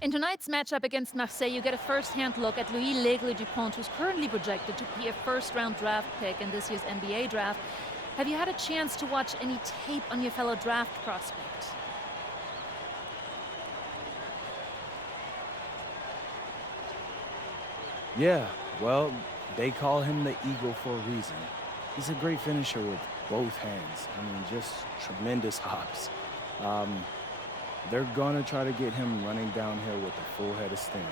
In tonight's matchup against Marseille, you get a first-hand look at Louis L'Aigle Dupont, who's currently projected to be a first-round draft pick in this year's NBA draft. Have you had a chance to watch any tape on your fellow draft prospect? Yeah, well, they call him the Eagle for a reason. He's a great finisher with both hands. I mean, just tremendous hops. They're gonna try to get him running downhill with a full head of steam.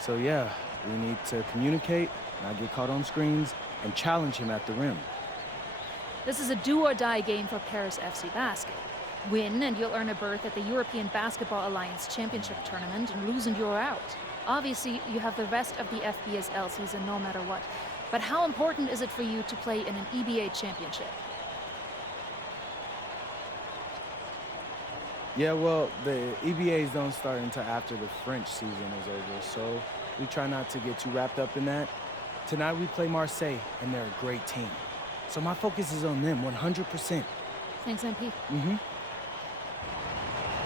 So yeah, we need to communicate, not get caught on screens, and challenge him at the rim. This is a do-or-die game for Paris FC Basket. Win and you'll earn a berth at the European Basketball Alliance Championship Tournament, and lose and you're out. Obviously, you have the rest of the FBSL season no matter what. But how important is it for you to play in an EBA championship? Yeah, well, the EBAs don't start until after the French season is over, so we try not to get too wrapped up in that. Tonight we play Marseille, and they're a great team. So my focus is on them 100%. Thanks, MP.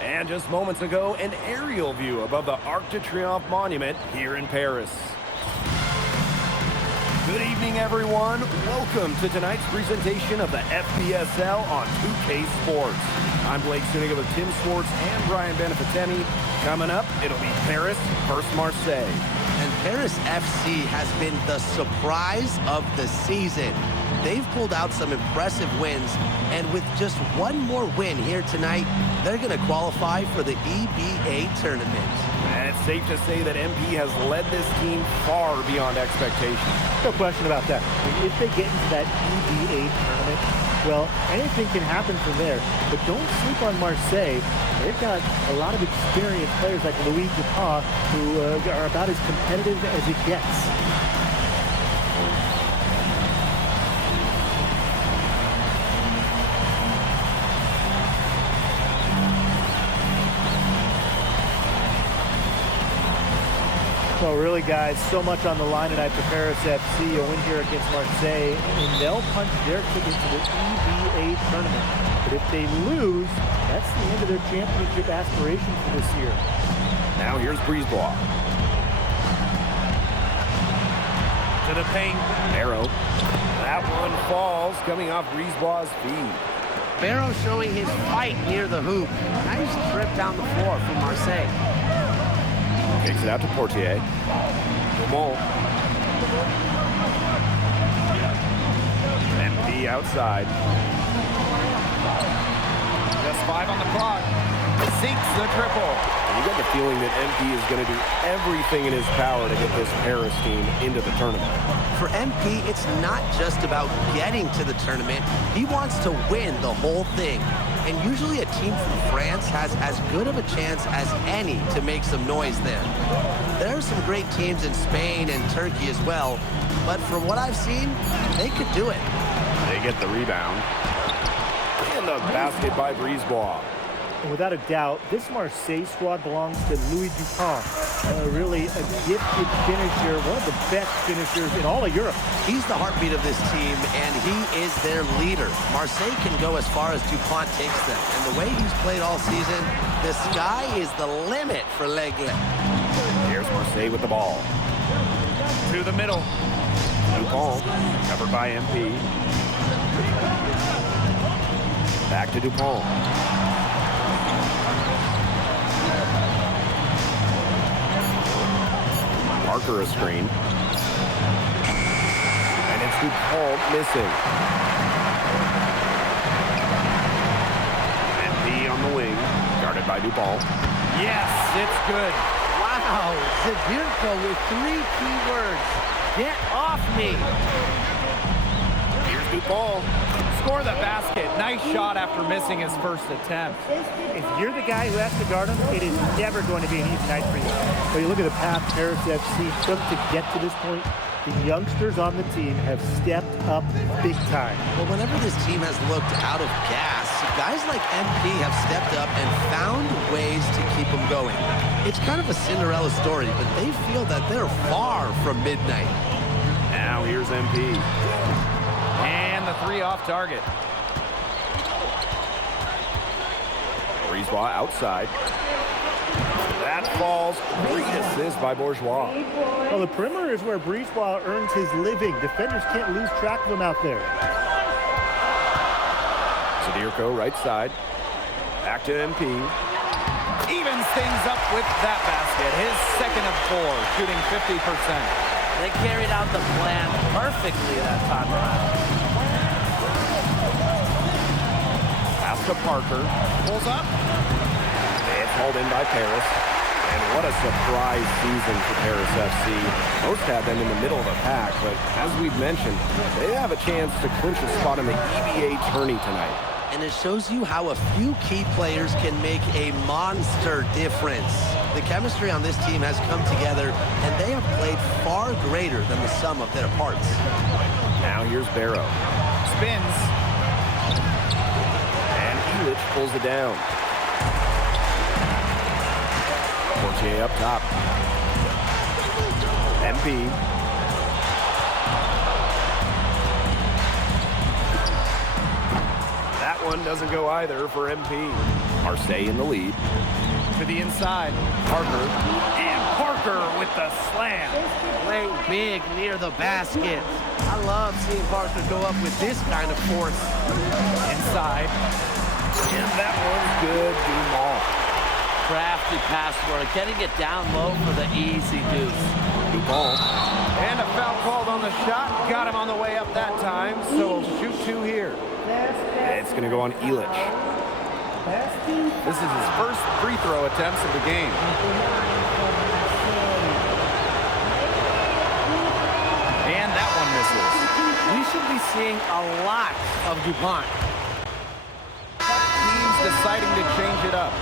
And just moments ago, an aerial view above the Arc de Triomphe monument here in Paris. Good evening, everyone. Welcome to tonight's presentation of the FBSL on 2K Sports. I'm Blake Suniga with Tim Swartz and Brian Benefatemi. Coming up, it'll be Paris versus Marseille. And Paris FC has been the surprise of the season. They've pulled out some impressive wins, and with just one more win here tonight, they're going to qualify for the EBA tournament. And it's safe to say that MP has led this team far beyond expectations. No question about that. If they get into that EBA tournament, well, anything can happen from there. But don't sleep on Marseille. They've got a lot of experienced players like Louis Dupont, who are about as competitive as it gets. Well, really, guys, so much on the line tonight for Paris FC. A win here against Marseille, and they'll punch their ticket to the EBA tournament. But if they lose, that's the end of their championship aspirations for this year. Now here's Brisebois. To the paint. Barrow. That one falls, coming off Brisebois' feet. Barrow showing his fight near the hoop. Nice trip down the floor from Marseille. Takes it out to Portier. Dumont. MP outside. Just 5 on the clock. Sinks the triple. You get the feeling that MP is going to do everything in his power to get this Paris team into the tournament. For MP, it's not just about getting to the tournament. He wants to win the whole thing. And usually a team from France has as good of a chance as any to make some noise there. There are some great teams in Spain and Turkey as well, but from what I've seen, they could do it. They get the rebound. And the basket by Brisebois. And without a doubt, this Marseille squad belongs to Louis Dupont. Really a gifted finisher, one of the best finishers in all of Europe. He's the heartbeat of this team, and he is their leader. Marseille can go as far as Dupont takes them, and the way he's played all season, the sky is the limit for L'Aigle. Here's Marseille with the ball. To the middle. Dupont, covered by MP. Back to Dupont. Parker a screen. And it's Dupont missing. MP on the wing, guarded by Dupont. Yes, it's good. Wow, Zadirko with 3 key words. Get off me. Here's Dupont. Score the basket. Nice shot after missing his first attempt. If you're the guy who has to guard him, it is never going to be an easy night for you. But you look at the path Paris FC took to get to this point. The youngsters on the team have stepped up big time. Well, whenever this team has looked out of gas, guys like MP have stepped up and found ways to keep them going. It's kind of a Cinderella story, but they feel that they're far from midnight. Now here's MP. And the 3 off target. Brisebois outside. That falls. Great assist by Bourgeois. Well, the perimeter is where Bourgeois earns his living. Defenders can't lose track of him out there. Sadirko, right side. Back to MP. Evens things up with that basket. His second of 4, shooting 50%. They carried out the plan perfectly that time around. Pass to Parker. Pulls up. It's hauled in by Paris. And what a surprise season for Paris FC. Most had them in the middle of the pack, but as we've mentioned, they have a chance to clinch a spot in the EVA tourney tonight. And it shows you how a few key players can make a monster difference. The chemistry on this team has come together, and they have played far greater than the sum of their parts. Now here's Barrow. Spins. And Elich pulls it down. Portier up top. MP. That one doesn't go either for MP. Marseille in the lead. To the inside. Parker. And Parker with the slam. Playing big near the basket. I love seeing Parker go up with this kind of force. Inside. And that one's good. Dumont. Crafty pass work, getting it down low for the easy deuce. Dumont. And a foul called on the shot. Got him on the way up that time, so shoot 2 here. It's going to go on Elich. This is his first free throw attempts of the game. And that one misses. We should be seeing a lot of DuPont. Teams deciding to change it up.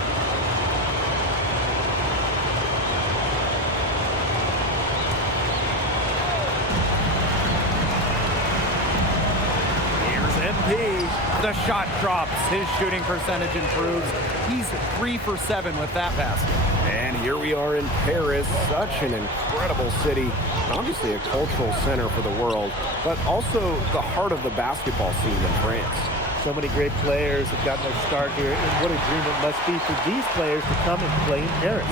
MP. The shot drops. His shooting percentage improves. He's 3 for 7 with that basket. And here we are in Paris, such an incredible city. Obviously a cultural center for the world, but also the heart of the basketball scene in France. So many great players have gotten their start here, and what a dream it must be for these players to come and play in Paris.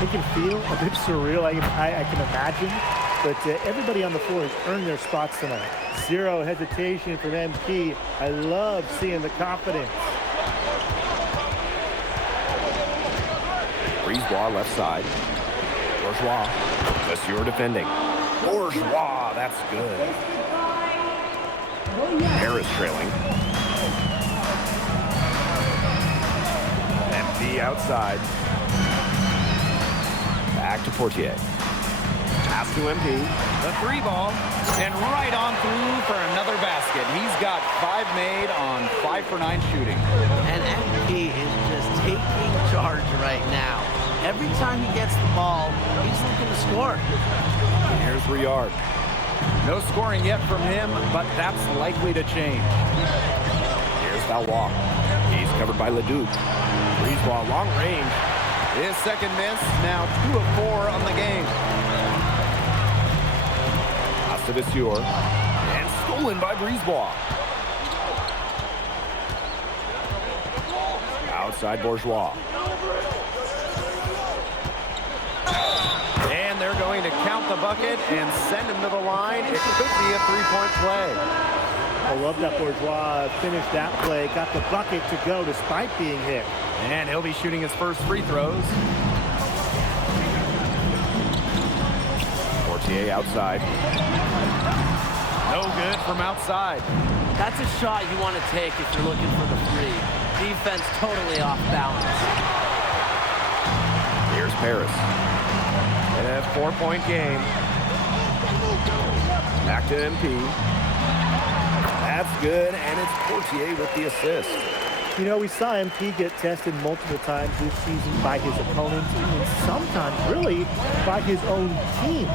It can feel a bit surreal, I can imagine, but everybody on the floor has earned their spots tonight. Zero hesitation from MP. I love seeing the confidence. Bourgeois left side. Bourgeois. Monsieur defending. Bourgeois, that's good. Paris trailing. MP outside. Back to Portier. Pass to MP. The 3 ball. And right on through for another basket. He's got 5 made on 5 for 9 shooting. And MP is just taking charge right now. Every time he gets the ball, he's looking to score. Here's Riard. No scoring yet from him, but that's likely to change. Here's Valois. He's covered by Leduc. Bourgeois long range. His second miss, now 2 of 4 on the game. Vasseur. And stolen by Bourgeois. Outside Bourgeois. And they're going to count the bucket and send him to the line. It could be a 3-point play. I love that Bourgeois finished that play, got the bucket to go despite being hit. And he'll be shooting his first free throws. Portier outside. No good from outside. That's a shot you want to take if you're looking for the 3. Defense totally off balance. Here's Paris. A 4-point game. Back to MP. That's good, and it's Portier with the assist. You know, we saw MP get tested multiple times this season by his opponents, and sometimes really by his own team.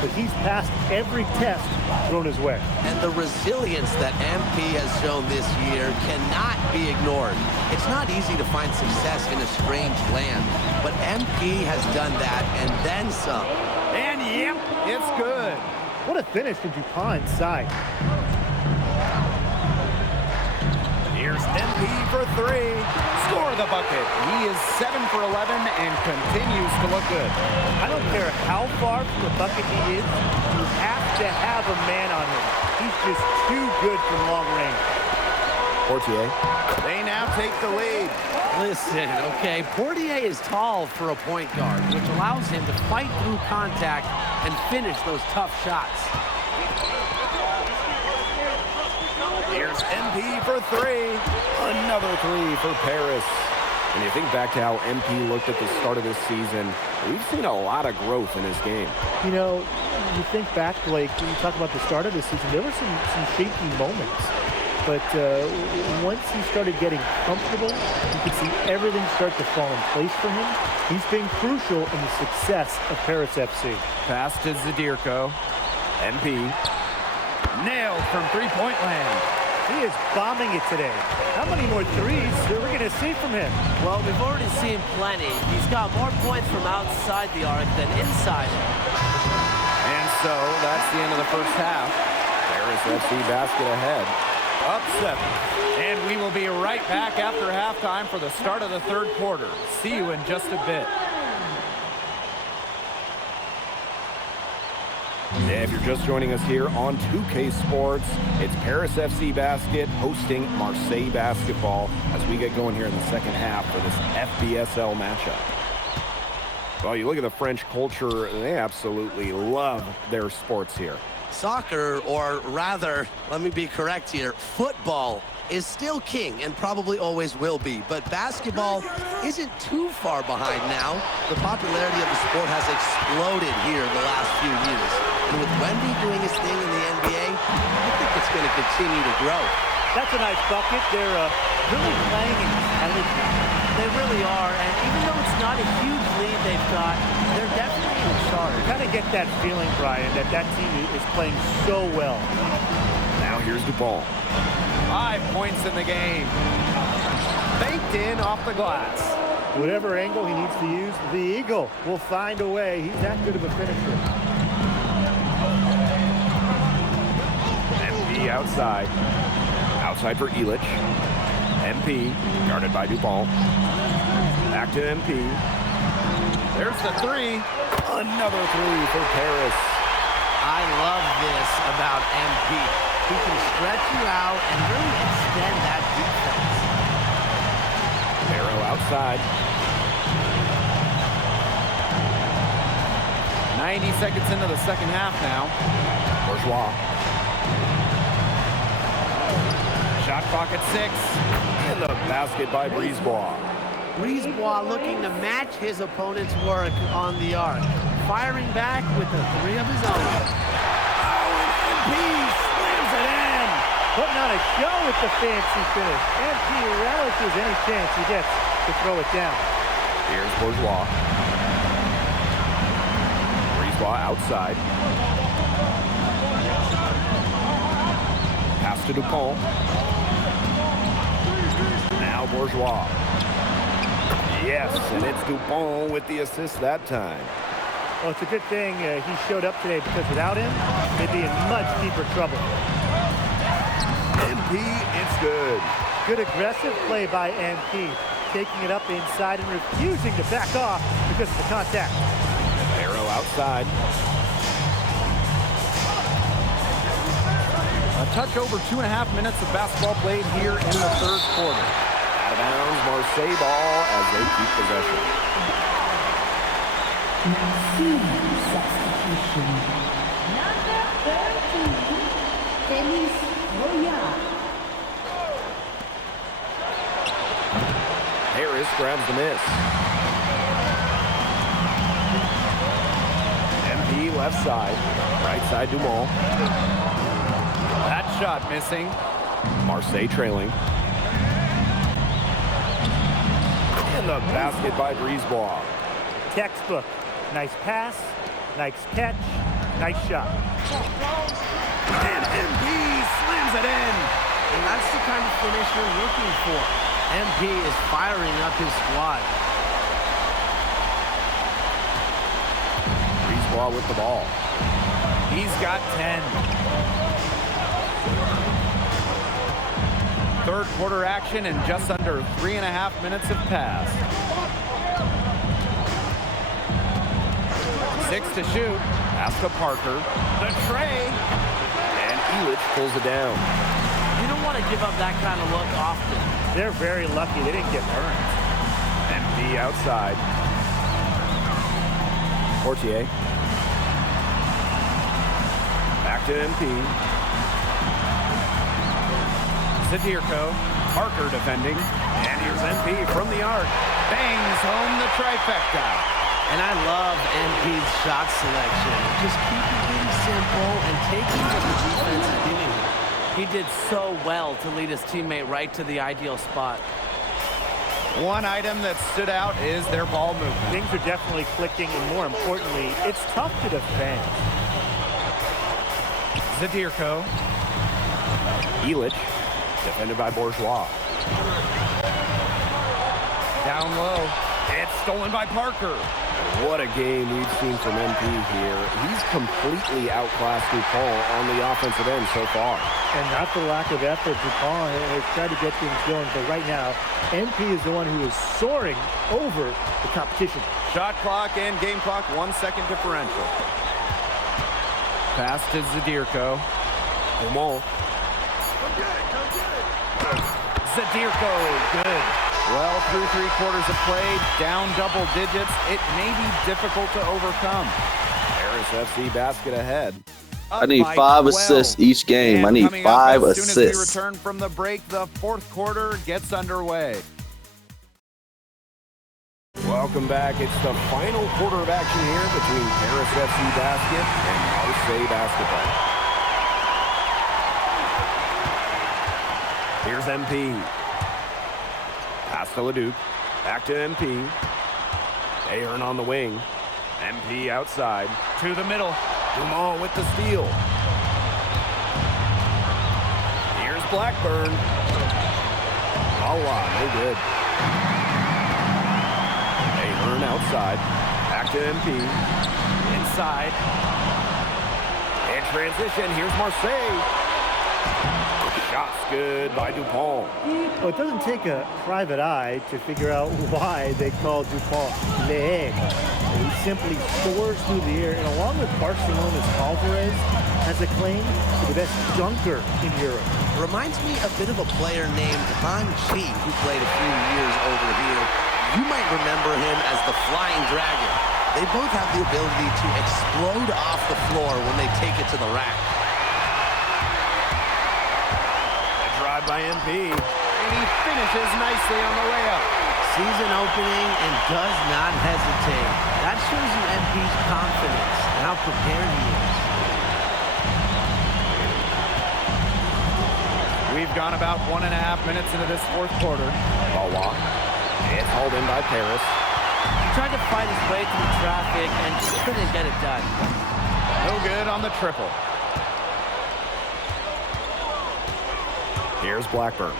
But he's passed every test thrown his way. And the resilience that MP has shown this year cannot be ignored. It's not easy to find success in a strange land, but MP has done that and then some. And yep, it's good. What a finish from DuPont inside. Here's MP for 3. Score with a bucket. He is 7 for 11 and continues to look good. I don't care how far from the bucket he is, you have to have a man on him. He's just too good from long range. Portier. They now take the lead. Listen, okay, Portier is tall for a point guard, which allows him to fight through contact and finish those tough shots. Here's MP for three. Another three for Paris. When you think back to how MP looked at the start of this season, we've seen a lot of growth in his game. You know, you think back, Blake, when you talk about the start of the season, there were some shaky moments. But once he started getting comfortable, you could see everything start to fall in place for him. He's been crucial in the success of Paris FC. Pass to Zadirko. MP. Nailed from three-point land. He is bombing it today. How many more threes are we going to see from him? Well, we've already seen plenty. He's got more points from outside the arc than inside it. And so that's the end of the first half. Paris FC basket ahead. Up 7. And we will be right back after halftime for the start of the third quarter. See you in just a bit. Yeah, if you're just joining us here on 2K Sports, it's Paris FC Basket hosting Marseille Basketball as we get going here in the second half for this FBSL matchup. Well, you look at the French culture, they absolutely love their sports here. Soccer, or rather, let me be correct here, football is still king and probably always will be, but basketball isn't too far behind now. The popularity of the sport has exploded here in the last few years. And with Wemby doing his thing in the NBA, I think it's going to continue to grow. That's a nice bucket. They're really playing intelligently. They really are, and even though it's not a huge lead they've got, they're definitely in charge. You kind of get that feeling, Brian, that team is playing so well. Now here's DuPont. 5 points in the game. Baked in off the glass. Whatever angle he needs to use, the Eagle will find a way. He's that good of a finisher. MP outside. Outside for Illich. MP guarded by DuPont. Back to MP. There's the three. Another three for Paris. I love this about MP. He can stretch you out and really extend that defense. Arrow outside. 90 seconds into the second half now. Bourgeois. Shot clock at 6. And the basket by Brisebois. Brisebois looking to match his opponent's work on the arc. Firing back with the three of his own. MP slams it in. Putting on a show with the fancy finish. MP relishes any chance he gets to throw it down. Here's Bourgeois. Brisebois outside. Pass to DuPont. Now Bourgeois. Yes, and it's DuPont with the assist that time. Well, it's a good thing he showed up today, because without him, they'd be in much deeper trouble. MP, it's good. Good aggressive play by MP, taking it up inside and refusing to back off because of the contact. Arrow outside. A touch over 2.5 minutes of basketball played here in the third quarter. Out of bounds, Marseille ball as they keep possession. Substitution. Number 13, Denis Royal. Harris grabs the miss. MP left side. Right side Dumont. That shot missing. Marseille trailing. And the basket by Brisebois. Textbook. Nice pass, nice catch, nice shot. And MP slams it in. And that's the kind of finish you're looking for. MP is firing up his squad. Brisebois with the ball. He's got 10. Third quarter action and just under 3.5 minutes have passed. 6 to shoot. Pass to Parker. The tray. And Elich pulls it down. You don't want to give up that kind of look often. They're very lucky they didn't get burned. MP outside. Portier. Back to MP. Zadirko. Parker defending. And here's MP from the arc. Bangs home the trifecta. And I love MP's shot selection. Just keeping things simple and taking what the defense is giving him. He did so well to lead his teammate right to the ideal spot. One item that stood out is their ball movement. Things are definitely clicking, and more importantly, it's tough to defend. Zadirko. Elich, defended by Bourgeois. Down low. It's stolen by Parker. What a game we've seen from MP here. He's completely outclassed DuPont on the offensive end so far. And not the lack of effort. DuPont has tried to get things going, but right now, MP is the one who is soaring over the competition. Shot clock and game clock, 1 second differential. Pass to Zadirko. Dumont. Zadirko, good. Well, through 3 quarters of play, down double digits. It may be difficult to overcome. Paris FC basket ahead. I need 5 assists each game. I need 5 assists. As soon as we return from the break, the fourth quarter gets underway. Welcome back. It's the final quarter of action here between Paris FC basket and Marseille basketball. Here's MP. Pass to Leduc. Back to MP. Ahern on the wing. MP outside. To the middle. Dumont with the steal. Here's Blackburn. Oh, no good. Ahern outside. Back to MP. Inside. In transition, here's Marseille. Shots good by DuPont. Well, it doesn't take a private eye to figure out why they call DuPont Le. He simply soars through the air, and along with Barcelona's Alvarez, has a claim to the best dunker in Europe. Reminds me a bit of a player named Han Chi, who played a few years over here. You might remember him as the Flying Dragon. They both have the ability to explode off the floor when they take it to the rack. Drive by MP. And he finishes nicely on the way up. Season opening and does not hesitate. That shows you MP's confidence and how prepared he is. We've gone about 1.5 minutes into this fourth quarter. Bawa. It's hauled in by Paris. He tried to fight his way through traffic and just couldn't get it done. No good on the triple. Here's Blackburn.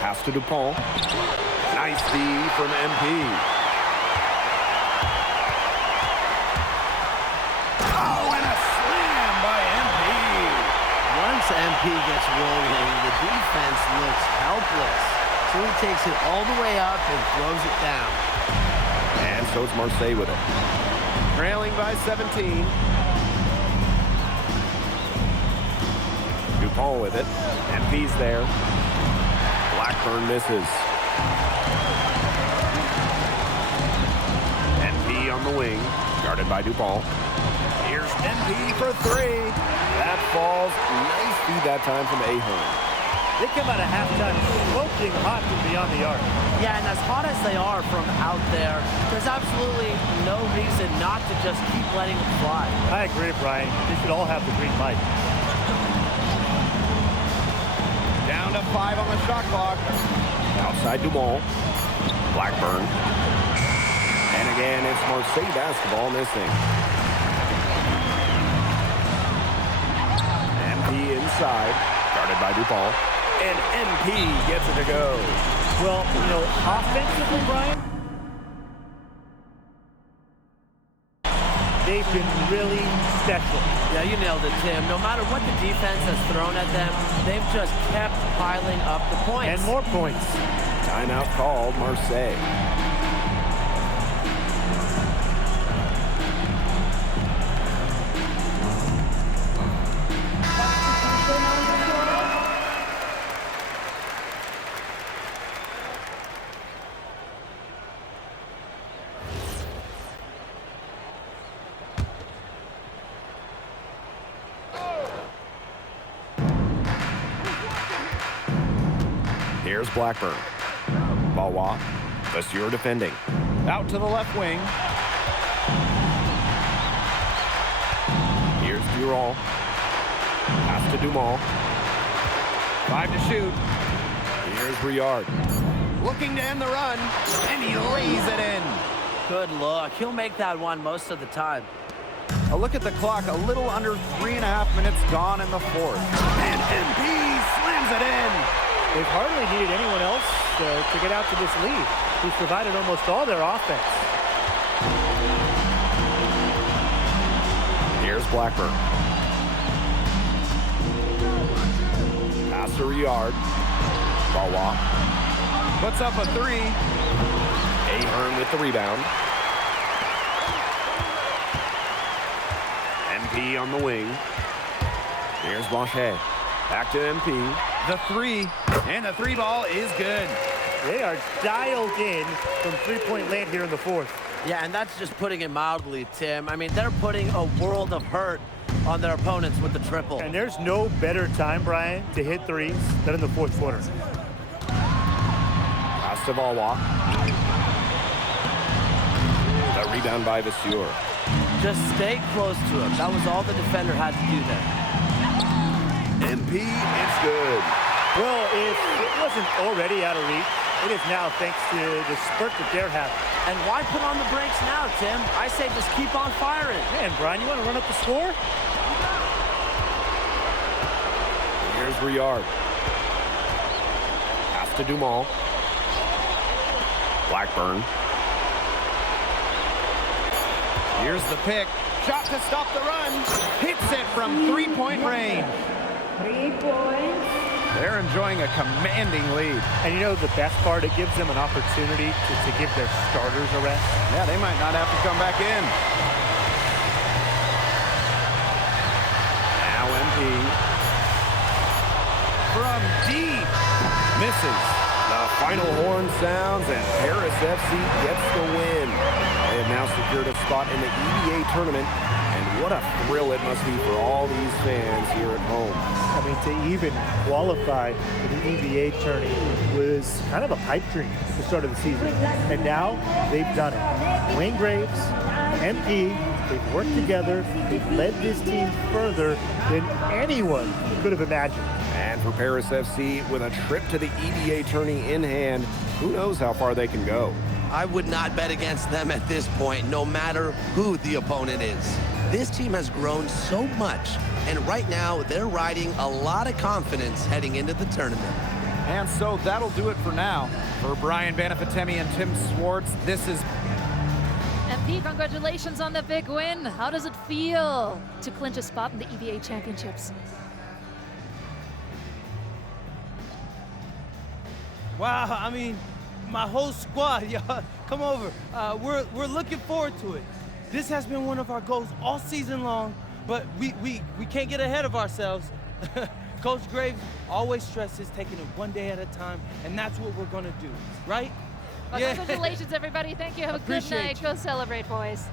Pass to DuPont. Nice D from MP. Oh, and a slam by MP. Once MP gets rolling, the defense looks helpless. So he takes it all the way up and throws it down. And so it's Marseille with it. Trailing by 17. DuPont with it. MP's there. Blackburn misses. MP on the wing. Guarded by DuPont. Here's MP for 3. That falls. Nice feed that time from Ahern. They come out of halftime smoking hot from beyond the arc. Yeah, and as hot as they are from out there, there's absolutely no reason not to just keep letting them fly. I agree, Brian. They should all have the green light. Down to 5 on the shot clock. Outside Dumont. Blackburn. And again, it's Marseille basketball missing. MP inside. Guarded by DuPont. And MP gets it to go. Well, you know, offensively, Brian, they've been really special. Yeah, you nailed it, Tim. No matter what the defense has thrown at them, they've just kept piling up the points. And more points. Timeout called, Marseille. Here's Blackburn. Balwa. Vasseur defending. Out to the left wing. Here's Durand. Pass to Dumont. 5 to shoot. Here's Riard. Looking to end the run, and he lays it in. Good look. He'll make that one most of the time. A look at the clock, a little under 3.5 minutes gone in the fourth. And MP slams it in. They've hardly needed anyone else to get out to this lead. He's provided almost all their offense. Here's Blackburn. Pass to Riard. Balwa. Puts up a 3. Ahern with the rebound. MP on the wing. Here's Blanchet. Back to MP. The 3, and the 3 ball is good. They are dialed in from three-point land here in the fourth. Yeah, and that's just putting it mildly, Tim. I mean, they're putting a world of hurt on their opponents with the triple. And there's no better time, Brian, to hit threes than in the fourth quarter. Pass to Balwa. The rebound by Vasseur. Just stay close to him. That was all the defender had to do there. MP, it's good. Well, if it wasn't already out of reach, it is now thanks to the spurt that they're having. And why put on the brakes now, Tim? I say just keep on firing. Man, Brian, you want to run up the score? Here's Riard. Pass to Dumont. Blackburn. Here's the pick. Shot to stop the run. Hits it from three-point range. 3 points. They're enjoying a commanding lead. And you know the best part, it gives them an opportunity to give their starters a rest. Yeah, they might not have to come back in. Now MP. From deep. Misses. The final horn sounds and Paris FC gets the win. They have now secured a spot in the EVA tournament. And what a thrill it must be for all these fans here at home. I mean, to even qualify for the EVA tourney was kind of a pipe dream at the start of the season. And now they've done it. Wayne Graves, MP, they've worked together. They've led this team further than anyone could have imagined. And for Paris FC, with a trip to the EVA tourney in hand, who knows how far they can go. I would not bet against them at this point, no matter who the opponent is. This team has grown so much, and right now they're riding a lot of confidence heading into the tournament. And so that'll do it for now. For Brian Banafitemi and Tim Swartz, this is... MP, congratulations on the big win. How does it feel to clinch a spot in the EVA Championships? Wow, I mean, my whole squad, y'all, come over. We're looking forward to it. This has been one of our goals all season long, but we can't get ahead of ourselves. Coach Graves always stresses taking it one day at a time, and that's what we're gonna do, right? Well, congratulations, everybody. Thank you. Have a good night. Go celebrate, boys.